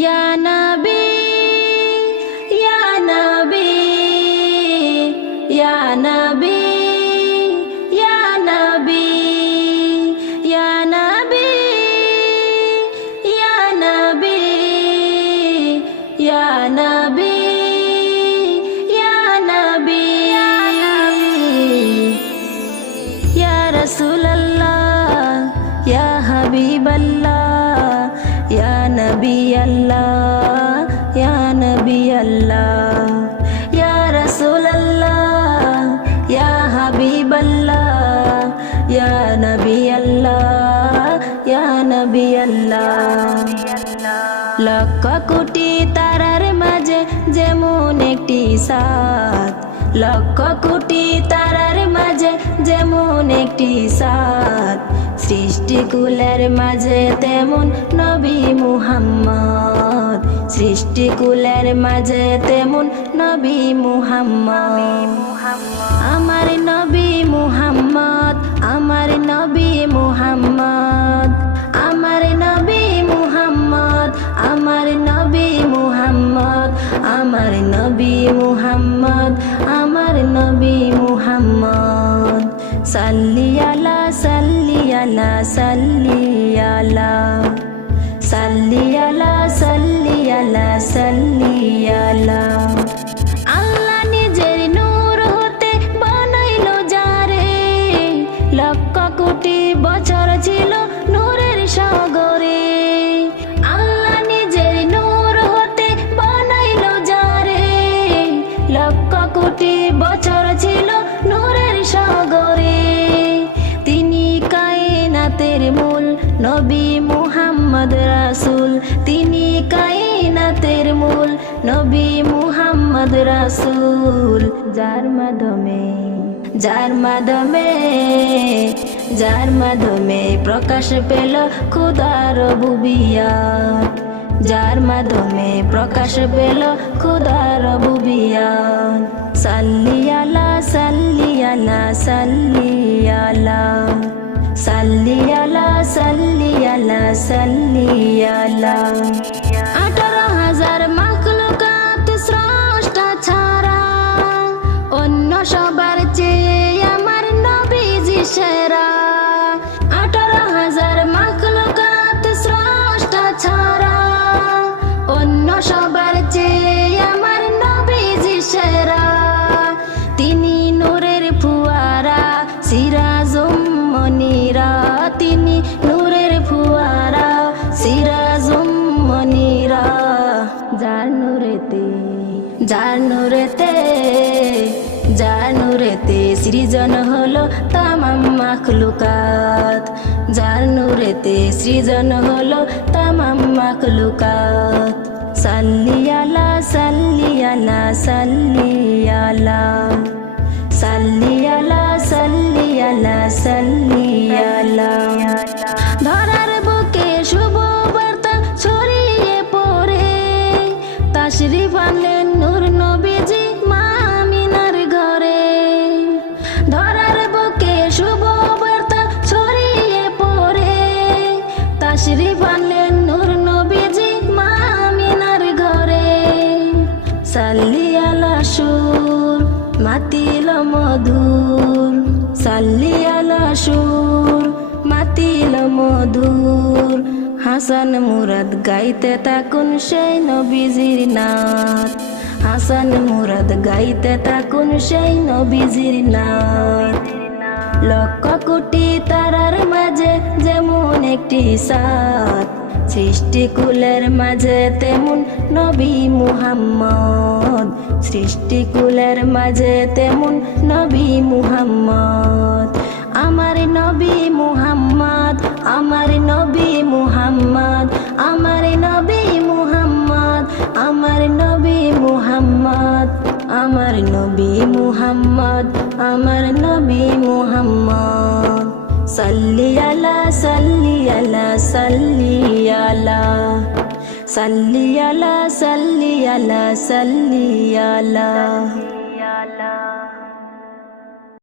ইয়া নবী ইয়া নবী ইয়া নবী ইয়া নবী ইয়া রাসূলুল্লাহ ইয়া হাবিবাল্লাহ। নবী আল্লাহ, ইয়া নবী আল্লাহ, ইয়া রাসূলুল্লাহ, ইয়া হাবিবাল্লাহ, ইয়া নবী আল্লাহ, ইয়া নবী আল্লাহ। লক্ষ কোটি তারার মাঝে যেমন একটি সাত লক্ষ কোটি তারার মাঝে যেমন একটি সাত সৃষ্টিকুলের মাঝে তেমন নবী মুহাম্মদ। সৃষ্টিকুলের মাঝে তেমন নবী মুহাম্মদ। আমার নবী মুহাম্মদ, আমার নবী মুহাম্মদ। আমার নবী মুহাম্মদ, আমার নবী মুহাম্মদ। আমার নবী মুহাম্মদ, আমার নবী মুহাম্মদ। সাল্লি সাল্লিয়ালা সাল্লিয়ালা সাল্লিয়ালা সাল্লিয়ালা রাসূল, তিনি কায়নাতের মূল নবী মুহাম্মদ রাসূল। যার মাধ্যমে যার মাধ্যমে যার মাধ্যমে প্রকাশ পেল খুদার বুবিয়াত যার মাধ্যমে প্রকাশ পেল খুদার বুবিয়াত সাল্লি আলা সাল্লি আলা মাওলানা সাল্লিয়ালা আঠারো হাজার মাখলুকাত স্রষ্টা ছাড়া অন্য সবার চেয়ে আমার নবীজি সেরা। জানুরেতে জানুরেতে সৃজন হলো তামাম মাখলুকাত। জানুরেতে সৃজন হলো তামাম মাখলুকাত। সাল্লিয়ালা সাল্লিয়ালা সাল্লিয়ালা। সাল্লিয়ালা সাল্লিয়ালা সাল্লিয়ালা। ধরার বুকে শুভ বার্তা ছড়িয়ে পড়ে, তাশরিফ আলা সুর, মাতিল মধুর। সাল্লি আলা সুর, মাতিল মধুর। হাসান মুরাদ গাইতে তাকুন সেই নবীজির নাথ হাসান মুরাদ গাইতে তাকুন সেই নবীজির নাথ লক্ষ কোটি তারার মাঝে যেমন একটি সাত। সৃষ্টিকুলের মাঝে তেমন নবী মুহাম্মদ। সৃষ্টিকুলের মাঝে তেমন নবী মুহাম্মদ। আমার নবী মুহাম্মদ, আমার নবী মুহাম্মদ, আমার নবী মুহাম্মদ, আমার নবী মুহাম্মদ, আমার নবী মুহাম্মদ, আমার নবী মুহাম্মদ। সাল্লি আলা সাল্লি আলা সাল্লি আলা। সাল্লি আলা সাল্লি আলা সাল্লি আলা।